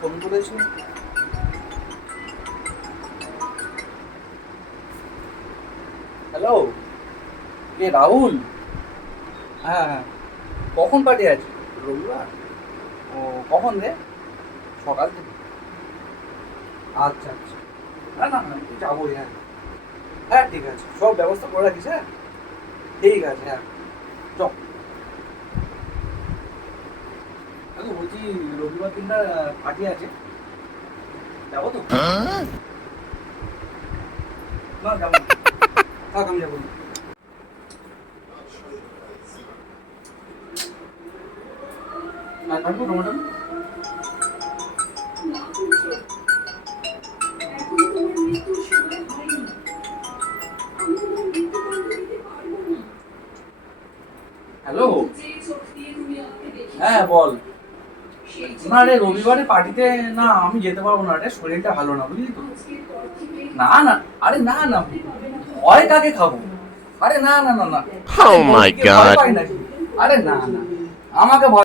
Phone করেছে। Hello, কে রাহুল? হ্যাঁ হ্যাঁ, কখন পার্টি আছে? রবিবার? ও, কখন রে? সকাল থেকে? আচ্ছা আচ্ছা, না না না, তুই যাবোই। হ্যাঁ হ্যাঁ, ঠিক আছে, সব ব্যবস্থা করে রাখিস। হ্যাঁ ঠিক আছে, হ্যাঁ চ। আমি বলছি, রবিবার দিনটা পার্টি আছে, যাবো তো? না যাবো না। থাক, আমি যাবো না। আর কাটবো টমেটো? হ্যালো, হ্যাঁ বল। না রে, রবিবারে পার্টিতে না, আমি যেতে পারবো না রে, শরীরটা ভালো না, বুঝলি তো। না না, আরে না না, ভয় কাকে খাবো? আরে না না না না, আরে Oh my বলছি কি, ভয় God. পাই নাকি? আরে না না, আমাকে ভয়